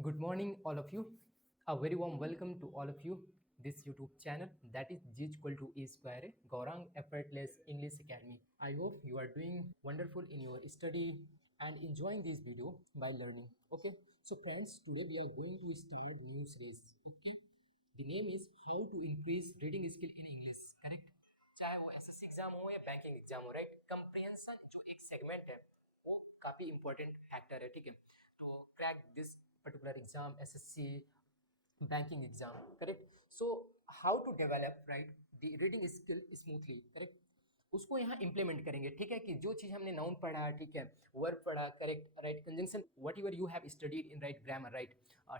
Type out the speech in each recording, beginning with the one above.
Good morning, all of you. A very warm welcome to all of you. This YouTube channel that is G equal to E square Gaurang Effortless English Academy. I hope you are doing wonderful in your study and enjoying this video by learning. Okay, so friends, today we are going to start new series. Okay, the name is How to Increase Reading Skill in English. Correct? चाहे वो SSC exam हो या banking exam हो, right? Comprehension जो एक segment है वो काफी इंपॉर्टेंट फैक्टर है, ठीक है? तो crack this particular exam, SSC, banking exam, correct? So how to develop, right, the reading skill smoothly, correct? उसको यहाँ इम्प्लीमेंट करेंगे, ठीक है? कि जो चीज़ हमने नाउन पढ़ा, ठीक है, वर्ब पढ़ा, correct, right, conjunction, what ever you have studied in right grammar, right,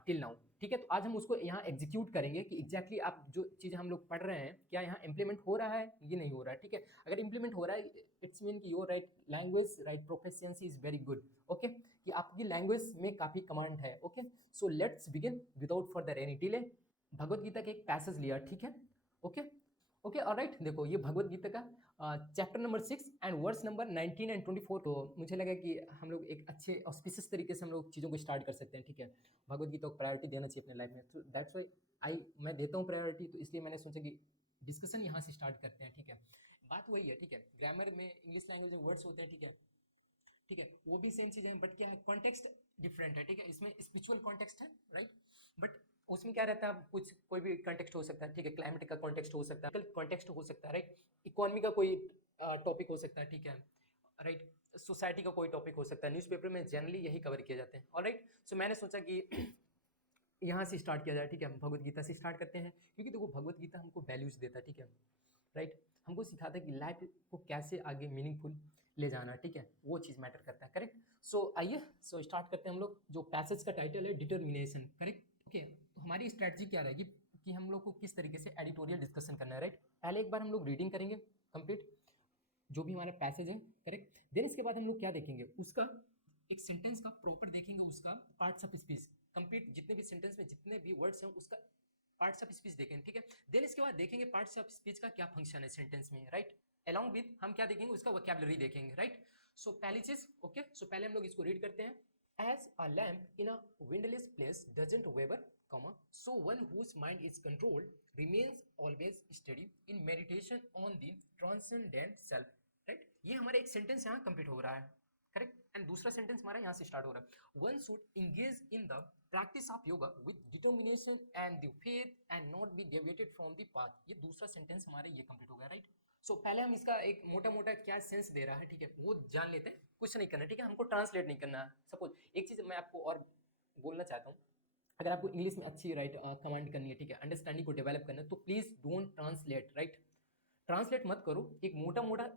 till now, ठीक है? तो आज हम उसको यहाँ एग्जीक्यूट करेंगे कि एग्जैक्टली आप जो चीज़ हम लोग पढ़ रहे हैं क्या यहाँ इम्प्लीमेंट हो रहा है, ये नहीं हो रहा है, ठीक है? अगर इम्प्लीमेंट हो रहा है इट्स मीन कि your right language right proficiency is very good, okay, कि आपकी लैंग्वेज में काफ़ी कमांड है, okay? So let's begin without further any delay. Bhagavad Gita का एक पैसेज लिया, ठीक है? ओके ओके ऑलराइट, देखो ये भगवत गीता का chapter number 6 and verse number 19 and 24। तो मुझे लगा कि हम लोग एक अच्छे ऑस्पिशियस तरीके से हम लोग चीज़ों को स्टार्ट कर सकते हैं, ठीक है? भगवत गीता को प्रायोरिटी देना चाहिए अपने लाइफ में, तो दैट्स वाई मैं देता हूँ प्रायोरिटी, तो इसलिए मैंने सोचा कि डिस्कशन यहाँ से स्टार्ट करते हैं, ठीक है? बात वही है, ठीक है? ग्रामर में इंग्लिश लैंग्वेज में वर्ड्स होते हैं, ठीक है? ठीक है, वो भी सेम चीज़ है, बट क्या है, कॉन्टेक्स्ट डिफरेंट है, ठीक है? इसमें स्पिरिचुअल कॉन्टेक्स्ट है, राइट? बट उसमें क्या रहता है, कुछ कोई भी कॉन्टेक्स्ट हो सकता है, ठीक है? क्लाइमेट का कॉन्टेक्स्ट हो सकता है, कॉन्टेक्स्ट हो सकता है, राइट? इकोनॉमी का कोई टॉपिक हो सकता है, ठीक है, राइट? सोसाइटी का कोई टॉपिक हो सकता है, न्यूज़पेपर में जनरली यही कवर किए जाते हैं, ऑलराइट? सो मैंने सोचा कि यहाँ से स्टार्ट किया जाए, ठीक है? हम भगवत गीता से स्टार्ट करते हैं, क्योंकि देखो भगवत गीता हमको वैल्यूज देता है, ठीक है, राइट? हमको सिखाता है कि लाइफ को कैसे आगे मीनिंगफुल ले जाना, ठीक है? वो चीज़ मैटर करता है, करेक्ट? सो आइए, सो स्टार्ट करते हैं हम लोग। जो पैसेज का टाइटल है डिटर्मिनेशन, करेक्ट? ओके, तो हमारी स्ट्रैटेजी क्या रहेगी कि हम लोग को किस तरीके से एडिटोरियल डिस्कशन करना है, राइट? पहले एक बार हम लोग रीडिंग करेंगे कंप्लीट, जो भी हमारा पैसेज है, करेक्ट? देन इसके बाद हम लोग क्या देखेंगे, उसका एक सेंटेंस का प्रॉपर देखेंगे, उसका पार्ट्स ऑफ स्पीच कंप्लीट, जितने भी सेंटेंस में जितने भी वर्ड्स हैं उसका पार्ट्स ऑफ स्पीच देखेंगे, ठीक है? देन इसके बाद देखेंगे पार्ट्स ऑफ स्पीच का क्या फंक्शन है सेंटेंस में, राइट? अलॉन्ग विद हम क्या देखेंगे, उसका वोकैबुलरी देखेंगे, राइट? सो पहली चीज, ओके, सो पहले हम लोग इसको रीड करते हैं। As a lamp in a windless place doesn't waver, comma, so one whose mind is controlled remains always steady in meditation on the transcendent self, right? ये हमारा एक सेंटेंस यहाँ कंप्लीट हो रहा है, करेक्ट? एंड दूसरा सेंटेंस हमारा यहाँ से स्टार्ट हो रहा है, one should engage in the practice of yoga with determination and the faith and not be deviated from the path. ये दूसरा सेंटेंस हमारा ये कंप्लीट हो गया, राइट? सो पहले हम इसका एक मोटा मोटा क्या सेंस दे रहा है, ठीक है, वो जान लेते हैं। कुछ नहीं करना, ठीक है, हमको ट्रांसलेट नहीं करना है। सपोज एक चीज मैं आपको और बोलना चाहता हूँ, अगर आपको इंग्लिश में अच्छी राइट कमांड करनी है, ठीक है, अंडरस्टैंडिंग को डेवलप करना है, तो please don't translate, right? Translate मत करो, एक मोटा मोटा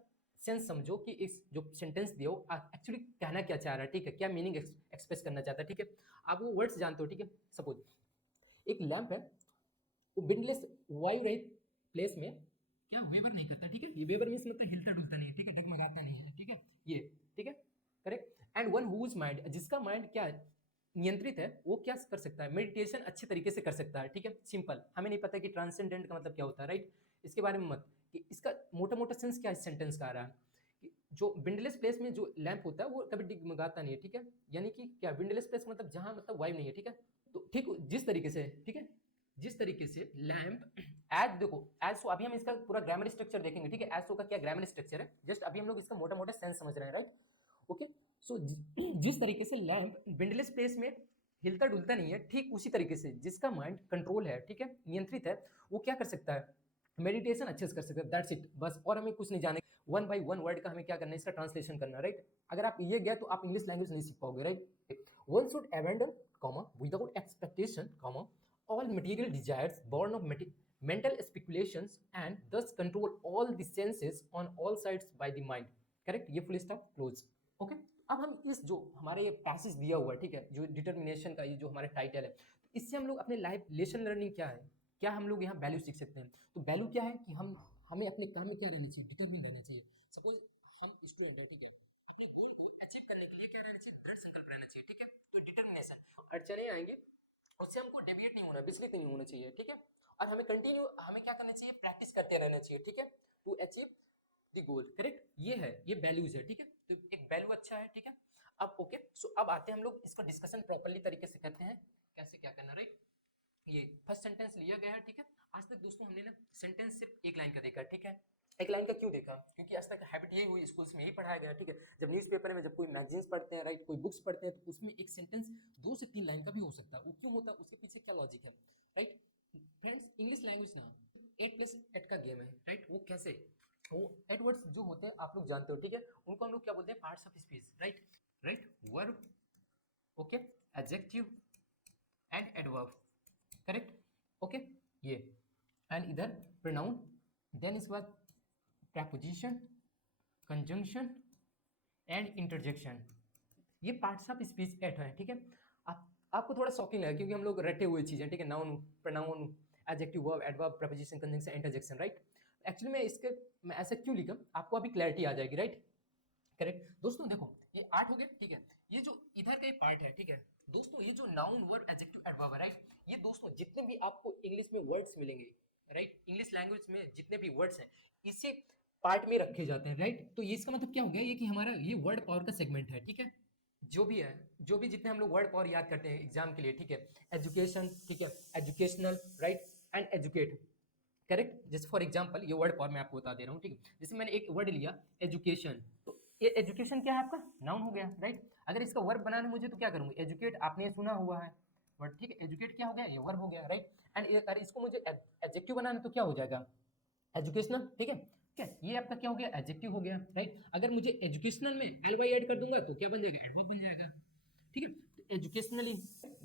सेंस समझो कि इस जो सेंटेंस दियो एक्चुअली कहना क्या चाह रहा है, ठीक है, क्या मीनिंग एक्सप्रेस करना चाहता है, ठीक है? आप वो वर्ड्स जानते हो, ठीक है? सपोज एक लैंप है, वो विंडलेस वायु रहित प्लेस में क्या वेवर नहीं करता, ठीक है? ये वेवर मींस मतलब हिलता डुलता नहीं है, ठीक है, डगमगाता नहीं है, ठीक है, ये, ठीक है, correct? And one whose mind, जिसका माइंड क्या है, नियंत्रित है, वो क्या कर सकता है, मेडिटेशन अच्छे तरीके से कर सकता है, ठीक है? सिंपल, हमें नहीं पता कि ट्रांसेंडेंट का मतलब क्या होता है, राइट? इसके बारे में मत, कि इसका मोटा मोटा सेंस क्या इस सेंटेंस का आ रहा है कि जो विंडलेस प्लेस में जो लैंप होता है वो कभी डगमगाता नहीं है, ठीक है? यानी कि क्या, विंडलेस प्लेस मतलब जहां मतलब वायु नहीं है, ठीक है? तो ठीक जिस तरीके से, ठीक है, जिस तरीके से लैंप एज, देखो एज सो, अभी हम इसका पूरा ग्रामर स्ट्रक्चर देखेंगे, ठीक है? एज सो का क्या ग्रामर स्ट्रक्चर है, जस्ट अभी हम लोग इसका मोटा मोटा सेंस समझ रहे हैं, राइट? ओके, सो जिस तरीके से लैंप विंडलेस प्लेस में हिलता डुलता नहीं है, ठीक उसी तरीके से जिसका माइंड कंट्रोल है, ठीक है, नियंत्रित है, वो क्या कर सकता है, मेडिटेशन अच्छे से कर सकते हैं, दैट्स इट, बस। और हमें कुछ नहीं जाने, वन बाई वन वर्ड का हमें क्या करना है, इसका ट्रांसलेशन करना है, राइट? अगर आप ये गया तो आप इंग्लिश लैंग्वेज नहीं सीख पाओगे, right? One should abandon, comma, without expectation, comma, all material desires born of mental speculations and thus control all the senses on all sides by the mind, correct? ये फुल स्टॉप क्लोज, ओके? अब हम इस जो हमारे ये passage दिया हुआ है, ठीक है, जो डिटर्मिनेशन का ये जो हमारा टाइटल है, तो इससे हम लोग अपने लाइफ लेसन लर्निंग क्या है, क्या हम लोग यहाँ वैल्यू सीख सकते हैं? तो वैल्यू क्या है कि हम हमें अपने काम में क्या रहना चाहिए, डिटर्मिन रहना चाहिए। सपोज हम स्टूडेंट है, ठीक है, अपने गोल को अचीव करने के लिए क्या रहना चाहिए, दृढ़ संकल्प रहना चाहिए, ठीक है? तो डिटर्मिनेशन, अड़चने आएंगे, उससे हमको डेविएट नहीं होना, विचलित नहीं होना चाहिए, ठीक है? और हमें कंटिन्यू, हमें क्या करना चाहिए, प्रैक्टिस करते रहना चाहिए, ठीक है, to achieve the goal, correct? ये है, ये वैल्यूज है, ठीक है? तो एक वैल्यू अच्छा है, ठीक है? अब ओके, सो अब आते हैं हम लोग इसका डिस्कशन प्रॉपर्ली तरीके से करते हैं, सेंटेंस लिया गया है, ठीक है। आज तक दोस्तों हमने ना सेंटेंस सिर्फ एक लाइन का देखा, ठीक है। एक लाइन का क्यों देखा? क्योंकि आज तक हैबिट यही हुई, स्कूल्स में यही पढ़ाया गया, ठीक है। जब न्यूज़पेपर में, जब कोई मैगजीन्स पढ़ते हैं, राइट, कोई बुक्स पढ़ते हैं, तो उसमें एक सेंटेंस 2 से 3 लाइन का भी हो सकता है। वो क्यों होता है? उसके पीछे क्या लॉजिक है, राइट। फ्रेंड्स, इंग्लिश लैंग्वेज ना 8+8 का गेम है, राइट। वो कैसे? वो 8 वर्ड्स जो होते हैं आप लोग जानते हो, ठीक है। उनको हम लोग क्या बोलते हैं? Parts of speech, right. Right, verb, okay, adjective and adverb, correct, okay, ये। एंड इधर प्रोनाउन, देन इसके बाद preposition, conjunction एंड इंटरजेक्शन। ये पार्ट्स ऑफ स्पीच 8 है, ठीक है। आपको थोड़ा शॉकिंग लगा क्योंकि हम लोग रटे हुए चीजें, ठीक है। Noun, pronoun, adjective, verb, adverb, preposition, conjunction, interjection, right. Actually मैं ऐसा क्यों लिखा, आपको अभी क्लैरिटी आ जाएगी, राइट। करेक्ट दोस्तों, देखो ये 8 हो गया, ठीक है। ये जो इधर का पार्ट है, ठीक है दोस्तों, ये जो नाउन, वर्ब, एडजेक्टिव, एडवर्ब है, राइट। ये दोस्तों जितने भी आपको इंग्लिश में वर्ड्स मिलेंगे, राइट, इंग्लिश लैंग्वेज में जितने भी वर्ड्स हैं, इसे पार्ट में रखे जाते हैं, राइट। तो ये इसका मतलब क्या हो गया, ये कि हमारा ये वर्ड पावर का सेगमेंट है, ठीक है। जो भी है, जो भी जितने हम लोग वर्ड पावर याद करते हैं एग्जाम के लिए, ठीक है। एजुकेशन, ठीक है, educational, right, and educate, correct. जैसे फॉर एग्जांपल ये वर्ड पावर मैं आपको बता दे रहा हूँ, ठीक है। जैसे मैंने एक वर्ड लिया एजुकेशन, तो ये एजुकेशन क्या है आपका? नाउन हो गया, राइट। अगर इसका वर्ब बनाना मुझे तो क्या करूंगा? एजुकेट, आपने सुना हुआ है वर्ड, ठीक है। एजुकेट क्या हो गया? ये वर्ब हो गया, राइट। एंड अगर इसको मुझे एडजेक्टिव बनाना तो क्या हो जाएगा? एजुकेशनल, ठीक है। क्या ये आपका क्या हो गया? एडजेक्टिव हो गया, राइट। अगर मुझे एजुकेशनल में एल वाई ऐड कर दूंगा तो क्या बन जाएगा? एडवर्ब बन जाएगा, ठीक है। तो एजुकेशनली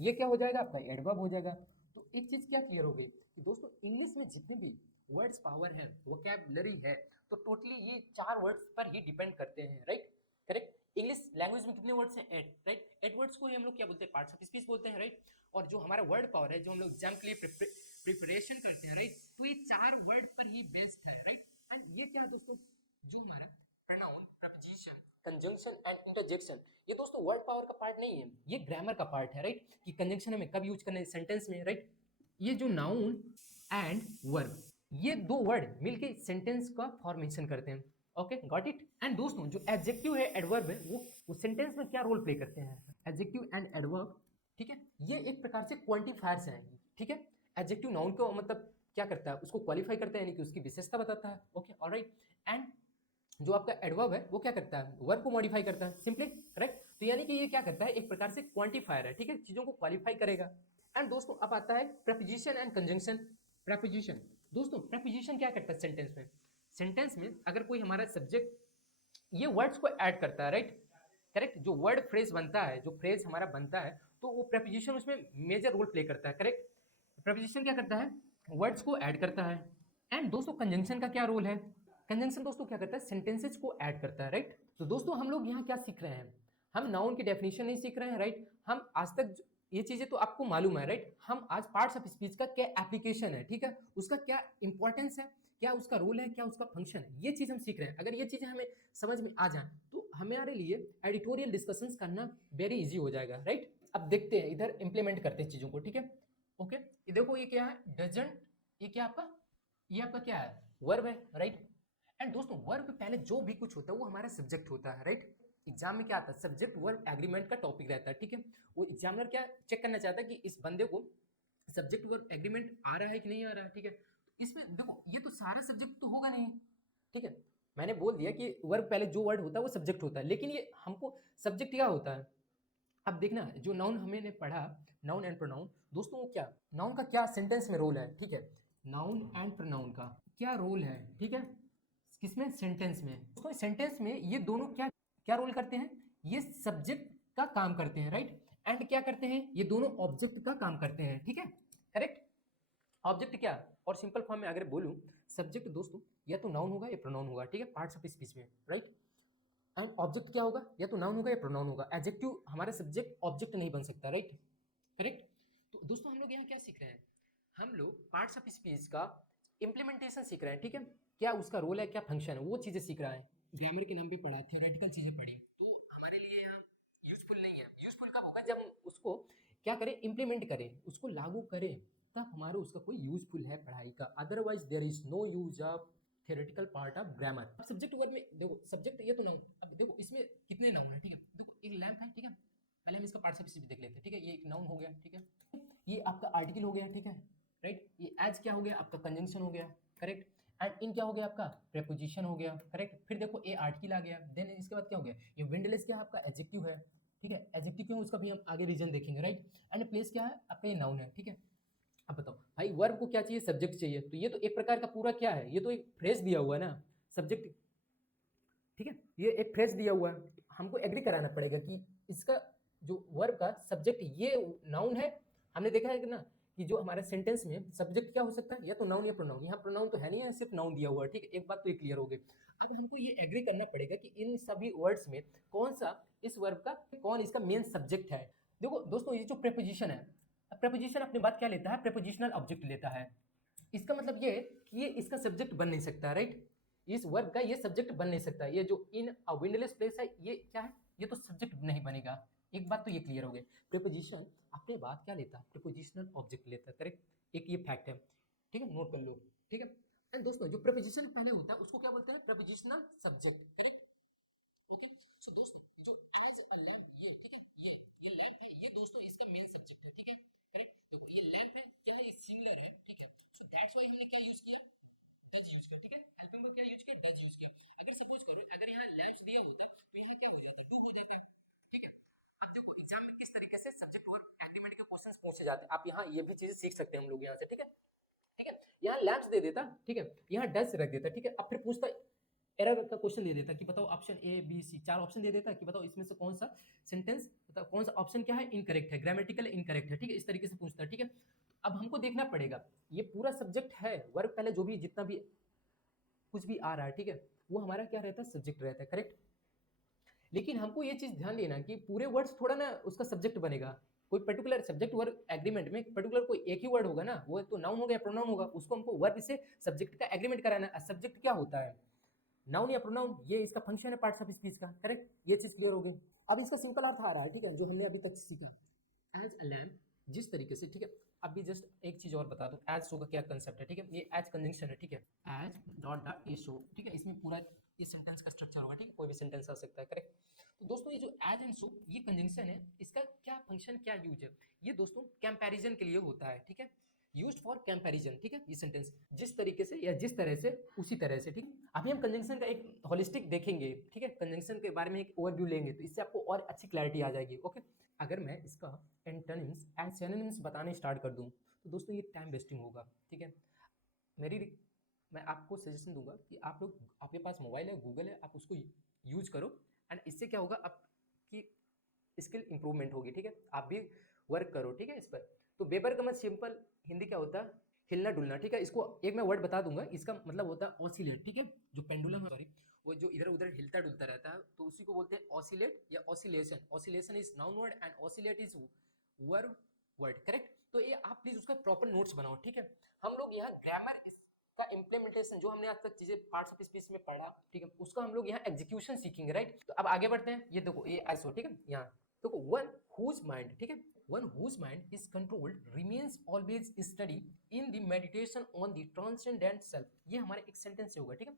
ये क्या हो जाएगा आपका? एडवर्ब हो जाएगा। तो एक चीज क्या क्लियर हो गई कि दोस्तों इंग्लिश में जितने भी वर्ड्स पावर है, वोकैबुलरी है, तो टोटली ये 4 वर्ड्स पर ही डिपेंड करते हैं, राइट, करेक्ट। इंग्लिश लैंग्वेज में कितने वर्ड्स हैं? 8, राइट। 8 वर्ड्स को ही हम लोग क्या बोलते हैं? पार्ट्स ऑफ स्पीच बोलते हैं, राइट। और जो हमारा वर्ड पावर है, जो हम लोग एग्जाम के लिए प्रिपरेशन करते हैं, राइट, तो ये 4 वर्ड पर ही बेस्ड है, राइट। एंड ये क्या है दोस्तों? जो हमारा pronoun, preposition, conjunction and interjection, ये दोस्तों वर्ड पावर का पार्ट नहीं है, ये ग्रामर का पार्ट है, राइट। कि कंजंक्शन हमें कब यूज करना है सेंटेंस में, राइट। ये जो नाउन एंड वर्ब, ये 2 वर्ड मिलके सेंटेंस का फॉर्मेशन करते हैं, ओके, गॉट इट। एंड दोस्तों जो एडजेक्टिव है, एडवर्ब है, वो सेंटेंस में क्या रोल प्ले करते हैं? एडजेक्टिव एंड एडवर्ब, ठीक है, ये एक प्रकार से क्वांटिफायर्स हैं, ठीक है। एडजेक्टिव नाउन को मतलब क्या करता है? उसको क्वालिफाई करता है, यानी कि उसकी विशेषता बताता है, ओके, ऑलराइट। एंड जो आपका एडवर्ब है वो क्या करता है? वर्ब को मॉडिफाई करता है, सिंपली, करेक्ट। तो यानी कि ये क्या करता है? एक प्रकार से क्वांटिफायर है, ठीक है, चीजों को क्वालिफाई करेगा। एंड दोस्तों अब आता है प्रेपोजिशन एंड कंजंक्शन। प्रेपोजिशन, दोस्तों प्रेपोजिशन क्या करता है सेंटेंस में? सेंटेंस में अगर कोई हमारा सब्जेक्ट ये वर्ड्स को ऐड करता है, राइट, करेक्ट। जो वर्ड फ्रेज बनता है, जो फ्रेज हमारा बनता है, तो वो प्रेपोजिशन उसमें मेजर रोल प्ले करता है, करेक्ट। प्रेपोजिशन क्या करता है? वर्ड्स को ऐड करता है। एंड दोस्तों कंजंक्शन का क्या रोल है? कंजंक्शन दोस्तों क्या करता है? सेंटेंसेस को ऐड करता है, राइट। तो दोस्तों हम लोग यहाँ क्या सीख रहे हैं? हम नाउन की डेफिनेशन नहीं सीख रहे हैं, राइट। हम आज तक ये चीजें तो आपको मालूम है, राइट। हम आज पार्ट्स ऑफ स्पीच का क्या एप्लीकेशन है, ठीक है, उसका क्या इंपॉर्टेंस है, क्या उसका रोल है, क्या उसका फंक्शन है, ये चीज हम सीख रहे हैं। अगर ये चीजें हमें समझ में आ जाए तो हमारे लिए एडिटोरियल डिस्कशंस करना वेरी इजी हो जाएगा, राइट। अब देखते हैं इधर इंप्लीमेंट करते हैं चीजों को, ठीक है, ओके। ये देखो ये क्या है? डजंट, ये क्या आपका? ये आपका क्या है? वर्ब है, राइट। एंड दोस्तों वर्ब पहले जो भी कुछ होता है वो हमारा सब्जेक्ट होता है, राइट। एग्जाम में क्या आता है? सब्जेक्ट वर्ब एग्रीमेंट का टॉपिक रहता है, ठीक है। वो एग्जामिनर क्या चेक करना चाहता है कि इस बंदे को सब्जेक्ट वर्ब एग्रीमेंट आ रहा है कि नहीं आ रहा है, ठीक है। तो इसमें देखो ये तो सारा सब्जेक्ट तो होगा नहीं, ठीक है। मैंने बोल दिया कि वर्ब पहले जो वर्ड होता है वो सब्जेक्ट होता है, लेकिन ये हमको सब्जेक्ट क्या होता है? अब देखना जो नाउन हमने पढ़ा, नाउन एंड प्रोनाउन, दोस्तों वो क्या नाउन का क्या सेंटेंस में रोल है, ठीक है। नाउन एंड प्रोनाउन का क्या रोल है, ठीक है, किसमें? सेंटेंस में। दोस्तों सेंटेंस में ये दोनों क्या क्या रोल करते हैं? ये सब्जेक्ट का काम करते हैं, राइट। एंड क्या करते हैं? ये दोनों ऑब्जेक्ट का काम करते हैं, ठीक है, करेक्ट। ऑब्जेक्ट क्या? और सिंपल फॉर्म में अगर बोलूं, सब्जेक्ट दोस्तों या तो नाउन होगा या प्रोनाउन होगा, ठीक है, पार्ट्स ऑफ स्पीच में, राइट। एंड ऑब्जेक्ट क्या होगा? या तो नाउन होगा या प्रोनाउन होगा। एडजेक्टिव हमारा सब्जेक्ट ऑब्जेक्ट नहीं बन सकता, राइट, करेक्ट। तो दोस्तों हम लोग यहाँ क्या सीख रहे हैं? हम लोग पार्ट्स ऑफ स्पीच का इंप्लीमेंटेशन सीख रहे हैं, ठीक है। क्या उसका रोल है, क्या फंक्शन है, वो चीजें सीख रहा है। ग्रामर के नाम पे पढ़ा है, थियोरेटिकल चीजें पढ़ी, तो हमारे लिए यहाँ यूजफुल नहीं है। यूजफुल कब होगा? जब उसको क्या करें? इंप्लीमेंट करें, उसको लागू करें, तब हमारा उसका कोई यूजफुल है पढ़ाई का। Otherwise there is no use of theoretical part of grammar. अब सब्जेक्ट वर्ब में देखो, सब्जेक्ट ये तो नाउन, अब देखो इसमें कितने नाउन है, ठीक है। देखो एक लैंप है, ठीक है, पहले हम इसका पार्टिसिपल देख लेते हैं, ठीक है। ये एक नाउन हो गया, ठीक है। ये आपका आर्टिकल हो गया, ठीक है, राइट। एज क्या हो गया आपका कंजंक्शन हो गया, करेक्ट। एंड इन क्या हो गया आपका प्रेपोजिशन हो गया, करेक्ट। फिर देखो ए आर्टिकल आ गया, देन इसके बाद क्या हो गया, ये विंडलेस क्या है आपका एडजेक्टिव है, ठीक है। एडजेक्टिव क्यों, उसका भी हम आगे रीजन देखेंगे, राइट। एंड प्लेस क्या है आपका, ये नाउन है, ठीक है। अब बताओ भाई वर्ब को क्या चाहिए, सब्जेक्ट चाहिए, तो ये तो एक प्रकार का पूरा क्या है, ये तो एक फ्रेज दिया हुआ है ना, सब्जेक्ट, ठीक है। ये एक फ्रेज दिया हुआ है, हमको एग्री कराना पड़ेगा कि इसका जो वर्ब का सब्जेक्ट ये नाउन है। हमने देखा है कि ना कि जो हमारे सेंटेंस में सब्जेक्ट क्या हो सकता है, या तो नाउन या प्रोनाउन। यहाँ प्रोनाउन तो है नहीं है, सिर्फ नाउन दिया हुआ है, ठीक है। एक बात तो ये क्लियर हो गई। अब हमको ये एग्री करना पड़ेगा कि इन सभी वर्ड्स में कौन सा इस वर्ब का, कौन इसका मेन सब्जेक्ट है। देखो दोस्तों, ये जो प्रेपोजिशन है, प्रेपोजिशन अपने बात क्या लेता है, प्रेपोजिशनल ऑब्जेक्ट लेता है। इसका मतलब ये कि ये इसका सब्जेक्ट बन नहीं सकता, राइट। इस वर्ब का ये सब्जेक्ट बन नहीं सकता। ये जो इन अ विंडलेस प्लेस है, ये क्या है, ये तो सब्जेक्ट नहीं बनेगा। एक बात तो ये क्लियर हो गई। प्रीपोजिशन अपने बात क्या लेता है, प्रीपोजिशनल ऑब्जेक्ट लेता है, करेक्ट। एक ये फैक्ट है, ठीक है, नोट कर लो, ठीक है। एंड दोस्तों जो प्रीपोजिशन पहले होता है उसको क्या बोलते हैं, प्रीपोजिशनल सब्जेक्ट, करेक्ट। ओके। सो दोस्तों जो एज अ लैम्प, ये ठीक है, ये लैम्प है, ये दोस्तों इसका मेन सब्जेक्ट है, ठीक है, करेक्ट। देखो ये लैम्प है, क्या है, सिंगुलर है, ठीक है। सो दैट्स व्हाई हमने क्या यूज किया, डज यूज किया, ठीक है। हेल्पिंग को क्या यूज किया, डज यूज किया। अगर सपोज करो अगर यहाँ लैम्प्स दिया होता तो यहाँ क्या हो जाता, डू हो जाता, ठीक है। अब देखो एग्जाम में किस तरीके से सब्जेक्ट वर्ब एग्रीमेंट के क्वेश्चंस पूछे जाते हैं, आप यहाँ ये भी चीजें सीख सकते हैं हम लोग यहाँ से, ठीक है, ठीक है। यहाँ लैम्प्स दे देता, ठीक है, यहाँ डज रख देता, ठीक है। अब फिर पूछता एरर का क्वेश्चन दे देता कि बताओ ऑप्शन ए बी सी, चार ऑप्शन दे देता कि बताओ इसमें से कौन सा सेंटेंस, बताओ कौन सा ऑप्शन क्या है, इनकरेक्ट है, ग्रामेटिकल इनकरेक्ट है, ठीक है। इस तरीके से पूछता है, ठीक है। अब हमको देखना पड़ेगा ये पूरा सब्जेक्ट है, वर्ब पहले जो भी जितना भी कुछ भी आ रहा है, ठीक है, वो हमारा क्या रहता है, सब्जेक्ट रहता है, करेक्ट। लेकिन हमको ये चीज ध्यान देना कि पूरे वर्ड्स थोड़ा ना उसका सब्जेक्ट बनेगा। कोई पर्टिकुलर सब्जेक्ट वर्ब एग्रीमेंट में पर्टिकुलर कोई एक ही वर्ड होगा ना, वो तो नाउन हो गया, प्रोनाउन होगा, उसको हमको वर्ब से सब्जेक्ट का एग्रीमेंट कराना है। सब्जेक्ट क्या होता है, नाउन या प्रोनाउन, ये इसका फंक्शन है पार्ट्स ऑफ स्पीच का, करेक्ट। ये चीज क्लियर हो गई। अब इसका सिंपल अर्थ आ रहा है, ठीक है, जो हमने अभी तक सीखा। एज अ लैम्प, जिस तरीके से, ठीक है। अभी जस्ट एक चीज और बता दो, एज शो का क्या कंसेप्ट है, ठीक है। ये एज कंजंक्शन है, ठीक है, as dot dot a show, ठीक है। इसमें पूरा इस सेंटेंस का स्ट्रक्चर होगा, ठीक है, कोई भी सेंटेंस आ सकता है, करेक्ट। तो दोस्तों ये जो एज एंड शो, ये कंजंक्शन है, इसका क्या फंक्शन, क्या यूज है, ये दोस्तों कंपैरिजन के लिए होता है, ठीक है। यूज्ड फॉर कंपैरिजन, ठीक है। ये सेंटेंस जिस तरीके से या जिस तरह से उसी तरह से, ठीक। अभी हम कंजंक्शन का एक होलिस्टिक देखेंगे, ठीक है, कंजंक्शन के बारे में एक ओवरव्यू लेंगे, तो इससे आपको और अच्छी क्लैरिटी आ जाएगी, ओके। अगर मैं इसका एंटोनिम्स एंड सिनोनिम्स बताने स्टार्ट कर दूं तो दोस्तों ये टाइम वेस्टिंग होगा, ठीक है। मेरी मैं आपको सजेशन दूंगा कि आप लोग, आपके पास मोबाइल है, गूगल है, आप उसको यूज करो। एंड इससे क्या होगा, आपकी स्किल इंप्रूवमेंट होगी, ठीक है। आप भी वर्क करो, ठीक है, इस पर। तो बेबर का मतलब सिंपल हिंदी क्या होता है, हिलना डुलना, ठीक है। इसको एक मैं वर्ड बता दूंगा, इसका मतलब होता है ऑसिलेट, ठीक है। जो पेंडुलम है, सॉरी, वो जो इधर उधर हिलता डुलता रहता है, तो उसी को बोलते हैं ऑसिलेट या oscillation. Oscillation is noun word and oscillate is verb word, correct. तो ये आप प्लीज उसका प्रॉपर नोट्स बनाओ, ठीक है। हम लोग यहाँ ग्रामर का इम्प्लीमेंटेशन जो हमने आज तक चीजें पार्ट्स ऑफ स्पीच में पढ़ा, ठीक है, उसका हम लोग यहाँ एग्जीक्यूशन सीखेंगे, राइट। तो अब आगे बढ़ते हैं। ये देखो ये ऐसो, ठीक है, यहाँ देखो वन हुज माइंड, ठीक है, one whose mind is controlled remains always steady in the meditation on the transcendent self. ये हमारे एक सेंटेंस से होगा, ठीक है।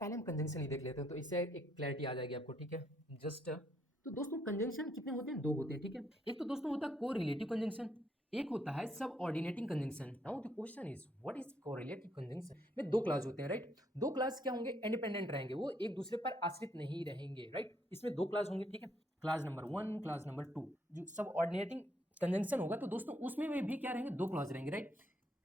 पहले हम कंजंक्शन ही देख लेते हैं, तो इससे एक क्लैरिटी आ जाएगी आपको, ठीक है। जस्ट तो दोस्तों कंजंक्शन कितने होते हैं, दो होते हैं, ठीक है। एक तो दोस्तों होता है कोरिलेटिव कंजंक्शन, एक होता है subordinating conjunction. Now the question is what is correlative conjunction. में दो क्लास होते हैं, राइट। दो क्लास क्या होंगे, इंडिपेंडेंट रहेंगे, वो एक दूसरे पर आश्रित नहीं रहेंगे, राइट। इसमें दो क्लास होंगे, ठीक है। Class number 1, class number 2। जो सब ऑर्डिनेटिंग कंजंक्शन होगा तो दोस्तों उसमें भी क्या रहेंगे, दो क्लास रहेंगे, राइट।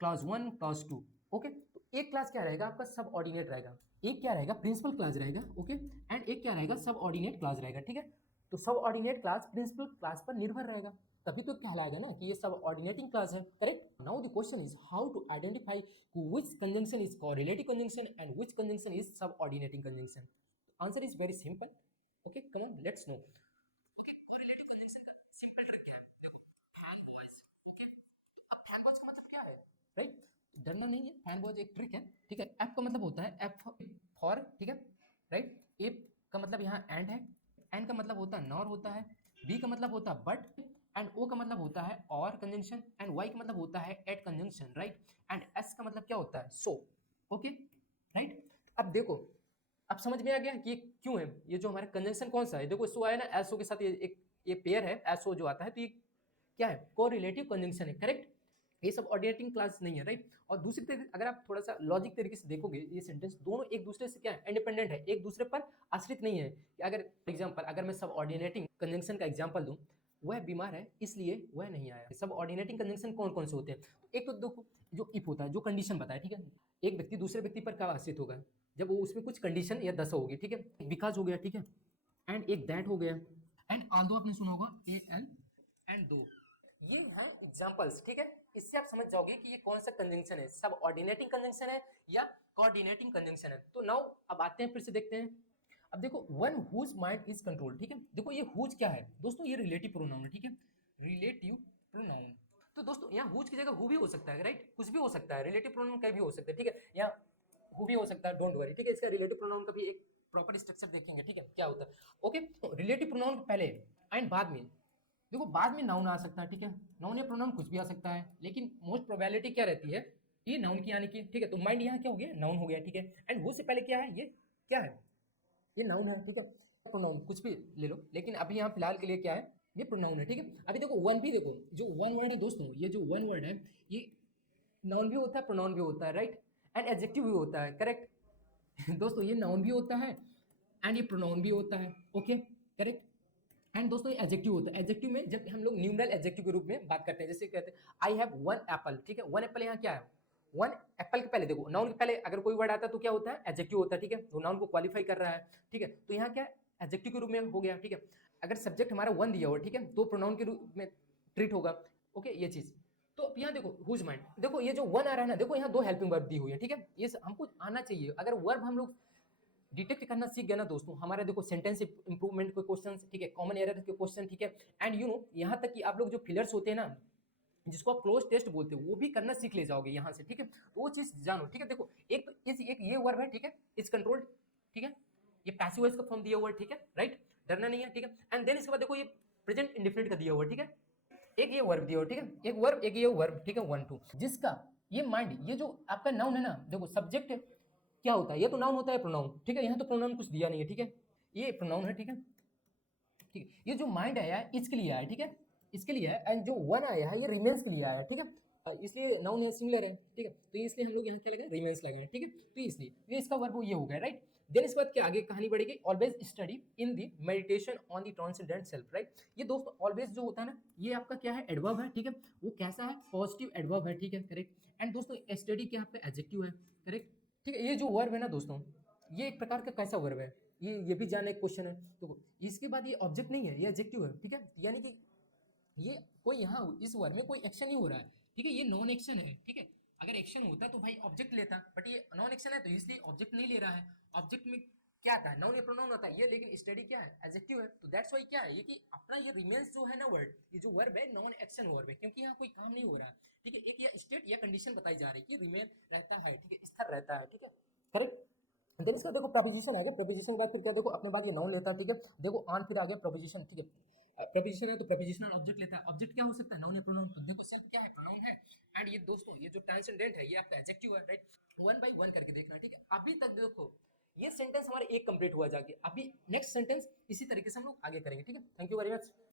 Class 1, class 2, okay. तो एक क्लास क्या रहेगा आपका, सब ऑर्डिनेट रहेगा। एक क्या रहेगा, प्रिंसिपल क्लास रहेगा, ओके। एंड एक क्या रहेगा, सब ऑर्डिनेट क्लास रहेगा, ठीक है। तो सब ऑर्डिनेट क्लास प्रिंसिपल क्लास पर निर्भर रहेगा, तभी तो कहलाएगा ना कि ये सब ऑर्डिनेटिंग क्लास है, correct. Now the question is how to identify which conjunction is correlative conjunction and which conjunction is subordinating conjunction. Answer is very simple, okay, come on let's know. Okay, correlative conjunction का simple trick क्या है, देखो, fan boys, okay. अब fan boys का मतलब क्या है, right. डरना नहीं है, फैन बॉयज एक ट्रिक है, ठीक है। एफ का मतलब होता है एफ फॉर, ठीक है, राइट। ए का मतलब यहाँ एंड है, एन का मतलब होता है नॉर होता है, बी का मतलब होता है बट, एंड ओ का मतलब होता है और कंजंक्शन, एंड वाई का मतलब होता है at conjunction, right. And S का मतलब क्या होता है, सो, ओके, राइट। अब देखो, अब समझ में आ गया कि ये क्यों है, ये जो हमारा कंजंक्शन कौन सा है, देखो सो आया ना, एसओ के साथ ये एक ये पेयर है, एसओ जो आता है, तो ये क्या है, कोरिलेटिव कंजंक्शन है, करेक्ट। ये सब ऑर्डिनेटिंग क्लास नहीं है, राइट। और दूसरी तरीके अगर आप थोड़ा सा लॉजिक तरीके से देखोगे, ये सेंटेंस दोनों एक दूसरे से क्या है, इंडिपेंडेंट है, एक दूसरे पर आश्रित नहीं है। कि अगर एग्जांपल, अगर मैं सब ऑर्डिनेटिंग कंजंक्शन का एग्जांपल दूं, वह बीमार है इसलिए वह नहीं आया। सब ऑर्डिनेटिंग कंजंक्शन कौन कौन से होते हैं? तो एक तो देखो, जो इफ होता है, जो कंडीशन बताया, ठीक है। एक व्यक्ति दूसरे व्यक्ति पर कब आश्रित होगा? जब वो उसमें कुछ कंडीशन या दशा होगी, ठीक है। बिकॉज हो गया, ठीक है, एंड एक दैट हो गया, एंड ऑल्दो आपने सुना होगा, ए एल एंड दो। ये हैं एग्जांपल्स, ठीक है। इससे आप समझ जाओगे कि ये कौन सा कंजंक्शन है, सब ऑर्डिनेटिंग कंजंक्शन है या कोऑर्डिनेटिंग कंजंक्शन है। तो नाउ अब आते हैं, फिर से देखते हैं। अब देखो, one whose mind is control, ठीक है। देखो ये हुज क्या है दोस्तों, ये रिलेटिव प्रोनाउन है, ठीक है, रिलेटिव प्रोनाउन। तो दोस्तों यहाँ हुज की जगह हु भी हो सकता है, राइट, कुछ भी हो सकता है, रिलेटिव प्रोनाउन का भी हो सकता है, ठीक है। यहाँ हु भी हो सकता है, डोंट वरी, ठीक है। इसका रिलेटिव प्रोनाउन का भी एक प्रॉपर स्ट्रक्चर देखेंगे, ठीक है, क्या होता है। ओके, तो रिलेटिव प्रोनाउन पहले एंड बाद में, देखो बाद में नाउन आ सकता है, ठीक है। नाउन या प्रोनाउन कुछ भी आ सकता है, लेकिन मोस्ट प्रोबेबिलिटी क्या रहती है, ये नाउन की आने की, ठीक है। तो माइंड यहाँ क्या हो गया, नाउन हो गया, ठीक है। एंड वो से पहले क्या है, ये क्या है, ये नाउन है, ठीक है। प्रोनाउन कुछ भी ले लो, लेकिन अभी यहाँ फिलहाल के लिए क्या है, ये प्रोनाउन है, ठीक है। अभी देखो वन भी, देखो जो वन वर्ड है दोस्तों, ये जो वन वर्ड है, ये नाउन भी होता है, प्रोनाउन भी होता है, राइट, एंड एडजेक्टिव भी होता है, करेक्ट। दोस्तों ये नाउन भी होता है एंड ये प्रोनाउन भी होता है, ओके, करेक्ट। एंड दोस्तों ये एडजेक्टिव होता है। एडजेक्टिव में जब हम लोग न्यूमरल एडजेक्टिव के रूप में बात करते हैं, जैसे कहते हैं आई हैव वन एप्पल, ठीक है। वन एप्पल यहाँ क्या है, वन एप्पल के पहले देखो, नाउन के पहले अगर कोई वर्ड आता है तो क्या होता है, एडजेक्टिव होता है, ठीक है। तो नाउन को क्वालिफाई कर रहा है, ठीक है। तो यहाँ क्या एडजेक्टिव के रूप में हो गया, ठीक है। अगर सब्जेक्ट हमारा वन दिया हो, ठीक है, तो प्रोनाउन के रूप में ट्रीट होगा, ओके, ये चीज। तो अब यहाँ देखो हुज माइंड, देखो ये जो वन आ रहा है ना, देखो यहाँ दो हेल्पिंग वर्ब दी हुई है, ठीक है। ये हमको आना चाहिए। अगर वर्ब हम लोग डिटेक्ट करना सीख गया ना दोस्तों, हमारे देखो सेंटेंस इंप्रूवमेंट के क्वेश्चन, ठीक है, कॉमन एरर के क्वेश्चन, ठीक है। एंड यू नो यहाँ तक कि आप लोग जो फिलर्स होते हैं ना, जिसको आप क्लोज टेस्ट बोलते हो, वो भी करना सीख ले जाओगे यहाँ से, ठीक है। तो वो चीज जानो, ठीक है। देखो एक तो एक ये वर्ब है, ठीक है, इज कंट्रोल्ड, ठीक है। ये पैसिव वॉइस का फॉर्म दिया हुआ है, ठीक है, राइट, डरना नहीं है, ठीक है। एंड देन इसके बाद देखो ये प्रेजेंट इंडेफिनिट का दिया हुआ है, ठीक है। एक ये वर्ब दिया हुआ, ठीक है, एक वर्ब, एक ये वर्ब, ठीक है, वन टू, जिसका ये माइंड, ये जो आपका नाउन है ना, देखो सब्जेक्ट क्या होता है, ये तो नाउन होता है, प्रोनाउन, ठीक है। यहाँ तो प्रोनाउन कुछ दिया नहीं है, ठीक है, ये प्रोनाउन है, ठीक है, ठीक है। ये जो माइंड आया है इसके लिए आया है, ठीक है, इसके लिए है। एंड जो वन आया है ये रिमेंस के लिए आया है, ठीक है। इसलिए नाउन है, सिंगुलर है, ठीक है। तो इसलिए हम लोग यहाँ क्या लगाए, रिमेंस लगाए, ठीक है। तो इसलिए ये इसका वर्ब ये हो गया, राइट। देन इसके बाद क्या आगे कहानी बढ़ेगी, always steady in the meditation on the transcendent self, right. ये दोस्तों ऑलवेज जो होता है ना, ये आपका क्या है, एडवर्ब है, ठीक है। वो कैसा है, पॉजिटिव एडवर्ब है, ठीक है, करेक्ट। एंड दोस्तों स्टडी क्या आपका एडजेक्टिव है, करेक्ट, ठीक है। ये जो वर्ब है ना दोस्तों, ये एक प्रकार का कैसा वर्ब है, ये भी जानने का क्वेश्चन है। तो इसके बाद ये ऑब्जेक्ट नहीं है, ये एडजेक्टिव है, ठीक है। यानी कि ये कोई यहाँ इस वर्ड में कोई एक्शन नहीं हो रहा है, ठीक है, ये नॉन एक्शन है, ठीक है। अगर एक्शन होता तो भाई ऑब्जेक्ट लेता, बट ये नॉन एक्शन है तो इसलिए ऑब्जेक्ट नहीं ले रहा है। ऑब्जेक्ट में क्या आता है, नाउन या प्रोनाउन आता है ये, लेकिन स्टडी क्या है, एडजेक्टिव है। तो दैट्स व्हाई क्या है ये, कि अपना ये रिमेंस जो है ना वर्ड, ये जो वर्ब है नॉन एक्शन वर्ब है, क्योंकि यहाँ कोई काम नहीं हो रहा है, ठीक है। एक या स्टेट या कंडीशन बताई जा रही है कि रिमेन रहता है, ठीक है, स्थिर रहता है, ठीक है, करेक्ट। देन इसका देखो प्रपोजिशन आ गया, प्रपोजिशन के बाद फिर क्या, देखो अपने बाद ये नाउन लेता है, ठीक है। देखो ऑन फिर आ गया प्रपोजिशन, ठीक है। प्रपोजिशन है तो प्रपोजिशनल ऑब्जेक्ट लेता है। ऑब्जेक्ट क्या हो सकता है, नाउन या प्रोनाउन। तो देखो सेल्फ क्या है, प्रोनाउन है। एंड ये दोस्तों ये जो ट्रांसेंडेंट है, ये आपका एडजेक्टिव है, राइट। वन बाय वन करके देखना, ठीक है। अभी तक देखो ये सेंटेंस हमारे एक कंप्लीट हुआ जाके, अभी नेक्स्ट सेंटेंस इसी तरीके से हम लोग आगे करेंगे, ठीक है। Thank you very much.